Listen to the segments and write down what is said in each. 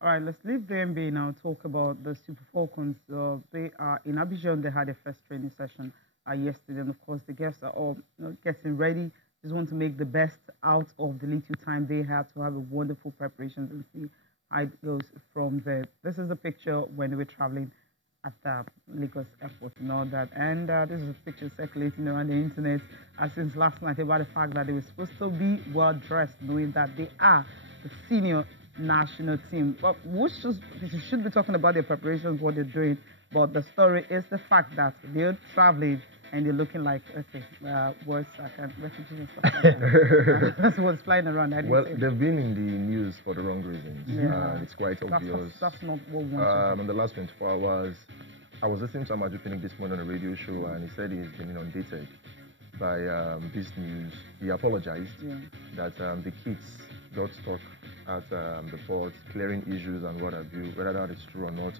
All right, let's leave the NBA now. Talk about the Super Falcons. They are in Abidjan. They had a first training session yesterday, and of course, the guests are all getting ready. Just want to make the best out of the little time they have to have a wonderful preparations and see how it goes from there. This is the picture when they were traveling at the Lagos airport and all that. And this is a picture circulating around the internet since last night about the fact that they were supposed to be well dressed, knowing that they are the senior national team. But we should be talking about their preparations, what they're doing. But the story is the fact that they're traveling and they're looking like, okay, words, refugees and stuff like that. That's what's flying around. Well, they've been in the news for the wrong reasons. Yeah. It's quite obvious. That's not what we want. In the last 24 hours, I was listening to Amaju Pinnick this morning on a radio show, and he said he's been inundated by this news. He apologized that the kids got stuck at the port, clearing issues and what have you. Whether that is true or not,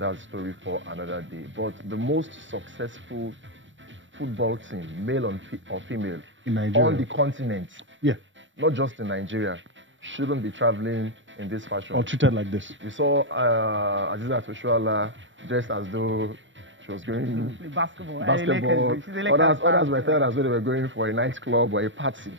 that's a story for another day. But the most successful football team, male or female, in Nigeria, on the continent, not just in Nigeria, shouldn't be traveling in this fashion or treated like this. We saw Aziza Toshuala dressed as though she was going basketball. Others were felt as though they were going for a nightclub or a party,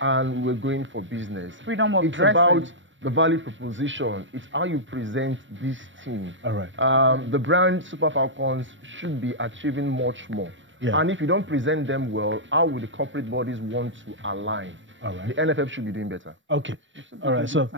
and we're going for business. Freedom of it's dressing. About the value proposition. It's how you present this team. All right. The brand Super Falcons should be achieving much more. Yeah. And if you don't present them well, how would the corporate bodies want to align? All right. The NFF should be doing better. Okay. All right. So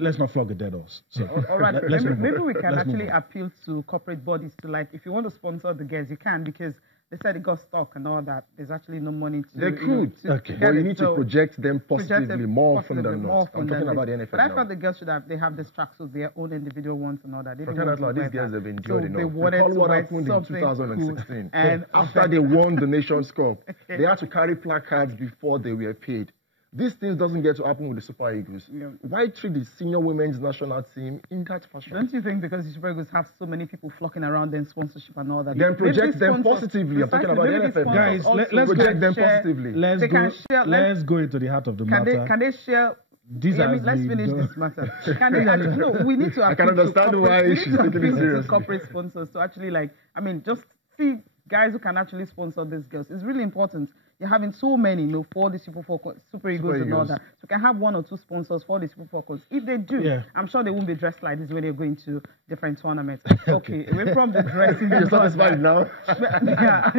let's not flog a dead horse. So all right. Maybe we can actually appeal to corporate bodies to, like, if you want to sponsor the guests, you can, because they said it got stuck and all that. There's actually no money to. They could. Okay. But you need to project them positively more often than not. I'm talking about the NFF. But I thought the girls should have. They have this tracksuits, their own individual ones and all that. They these girls have endured enough. They wanted what happened in 2016. And after they won the Nations Cup, they had to carry placards before they were paid. These things doesn't get to happen with the Super Eagles. Yeah. Why treat the senior women's national team in that fashion? Don't you think because the Super Eagles have so many people flocking around them, sponsorship and all that? Then project them positively. I'm talking about the NFF. Guys, let's project them positively. Let's go into the heart of the matter. Can they share? Let's finish this matter. Can they? No, we need to. I can understand why she's taking it seriously. Corporate sponsors to actually, like, I mean, just see guys who can actually sponsor these girls. It's really important. You're having so many, for the Super Eagles and all that. So you can have one or two sponsors for the Super Falcons. If they do, I'm sure they won't be dressed like this when they're going to different tournaments. Okay, away from the dressing. You're satisfied now? Yeah.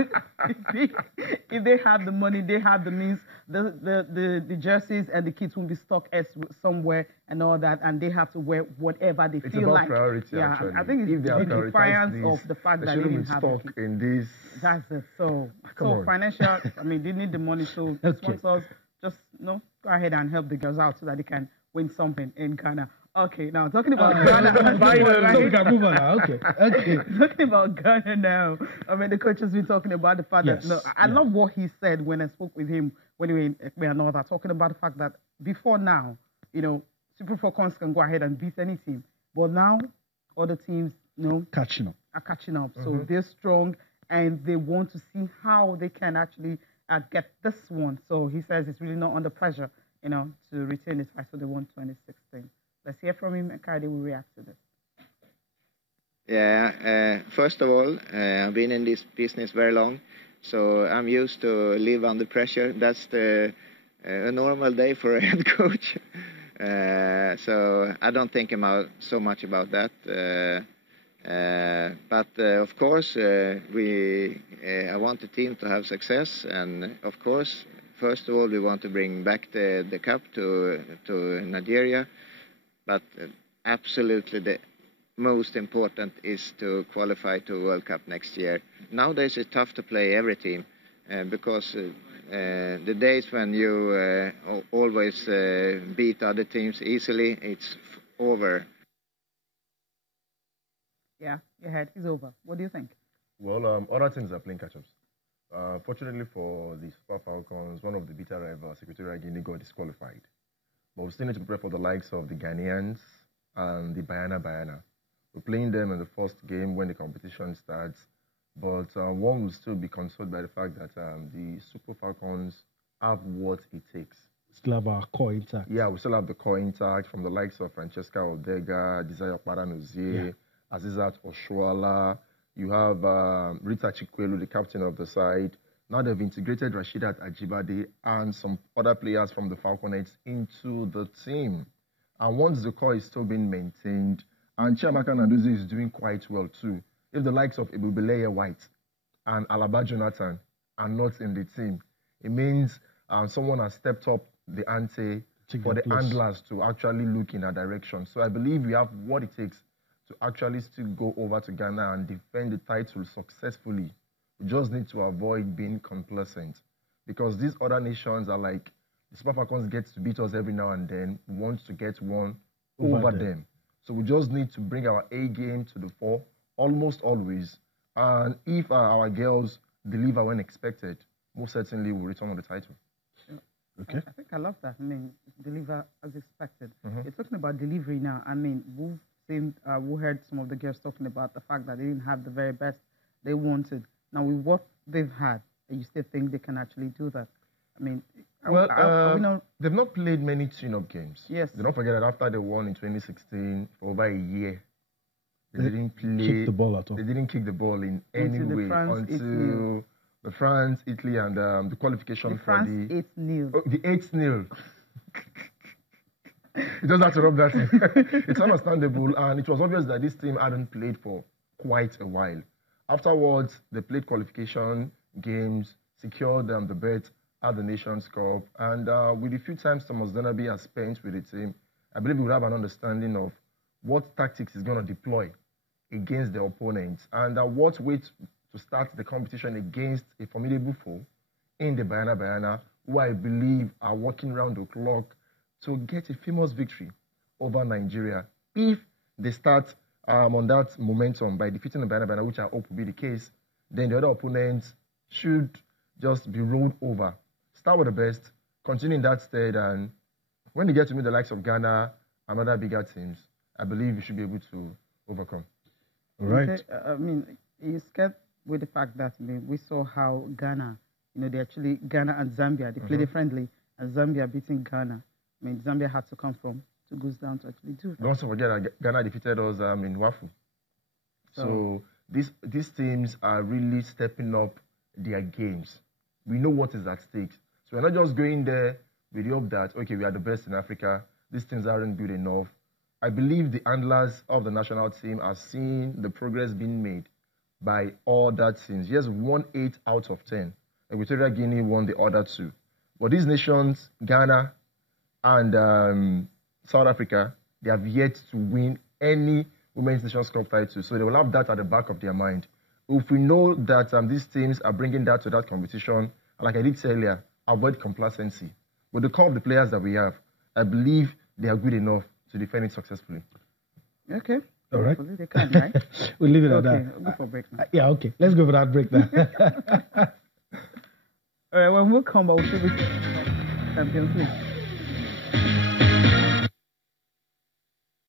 If they have the money, they have the means, the jerseys and the kits will be stuck somewhere and all that, and they have to wear whatever they feel like. Priority, actually. I think it's in defiance of the fact that they didn't have stock in this. That's it. So financial, I mean, they need the money, so sponsors just go ahead and help the girls out so that they can win something in Ghana. Okay, now talking about Ghana. So we can move on now. Okay. Talking about Ghana now. I mean, the coach has been talking about the fact that I love what he said when I spoke with him when we were and all that, talking about the fact that before now, Super Falcons can go ahead and beat any team, but now other teams, are catching up. So they're strong and they want to see how they can actually get this one. So he says it's really not under pressure, to retain this fight for the 2016. Let's hear from him, and Kadi will react to this. Yeah, first of all, I've been in this business very long, so I'm used to live under pressure. That's a normal day for a head coach. So I don't think so much about that. But of course, I want the team to have success, and of course, first of all, we want to bring back the cup to Nigeria. But absolutely the most important is to qualify to World Cup next year. Nowadays it's tough to play every team because the days when you always beat other teams easily, it's over. Yeah, your head is over. What do you think? Well, other teams are playing catch-ups. Fortunately for the Super Falcons, one of the bitter rivals, Equatorial Guinea, got disqualified. But we still need to prepare for the likes of the Ghanaians and the Bayana. We're playing them in the first game when the competition starts. But one will still be consoled by the fact that the Super Falcons have what it takes. still have our core intact. Yeah, we still have the core intact from the likes of Francesca Odega, Desire Paranozie, Azizat Oshuala. You have Rita Chikwelu, the captain of the side. Now they've integrated Rashidat Ajibade and some other players from the Falcons into the team. And once the core is still being maintained, and Chiamaka Nadozie is doing quite well too. If the likes of Ebubeleye White and Alaba Jonathan are not in the team, it means someone has stepped up the ante for the handlers to actually look in a direction. So I believe we have what it takes to actually still go over to Ghana and defend the title successfully. We just need to avoid being complacent, because these other nations are like, the Super Falcons gets to beat us every now and then, wants to get one over them. So we just need to bring our A game to the fore almost always. And if our girls deliver when expected, most certainly we'll return on the title. Okay. I think I love that. I mean, deliver as expected. You're talking about delivery now. I mean, we heard some of the girls talking about the fact that they didn't have the very best they wanted. Now, with what they've had, you still think they can actually do that? I mean, they've not played many tune-up games. Yes. Don't forget that after they won in 2016, for over a year, they didn't play. Kick the ball at all. They didn't kick the ball in any way until the France, Italy, and the qualification for the 8-0. Oh, the 8-0. You just have to rub that in. It's understandable, and it was obvious that this team hadn't played for quite a while. Afterwards, they played qualification games, secured the berth at the Nations Cup, and with the few times Thomas Denaby has spent with the team, I believe we would have an understanding of what tactics he's going to deploy against the opponents, and what way to start the competition against a formidable foe in the Bayana, who I believe are working round the clock to get a famous victory over Nigeria. If they start on that momentum by defeating the Bayana, which I hope will be the case, then the other opponents should just be rolled over. Start with the best, continue in that stead, and when they get to meet the likes of Ghana and other bigger teams, I believe we should be able to overcome. All right. Okay. I mean, you scared with the fact that we saw how Ghana, Ghana and Zambia, they played friendly, and Zambia beating Ghana. I mean, Zambia had to come from 2 goals down to actually do that. Don't also forget that Ghana defeated us in Wafu. So these teams are really stepping up their games. We know what is at stake. So we're not just going there with the hope that, okay, we are the best in Africa. These teams aren't good enough. I believe the handlers of the national team are seeing the progress being made by all that teams. Yes, won 8 out of 10. Equatorial Guinea won the other 2. But these nations, Ghana and South Africa, they have yet to win any Women's Nations Cup title. So they will have that at the back of their mind. If we know that these teams are bringing that to that competition, like I did say earlier, avoid complacency. With the core of the players that we have, I believe they are good enough to defend it successfully. Okay. All right. They can, right? We'll leave it at that. We'll go for a break now. Yeah, okay. Let's go for that break now. All right, when we'll come back, we'll see Champions League.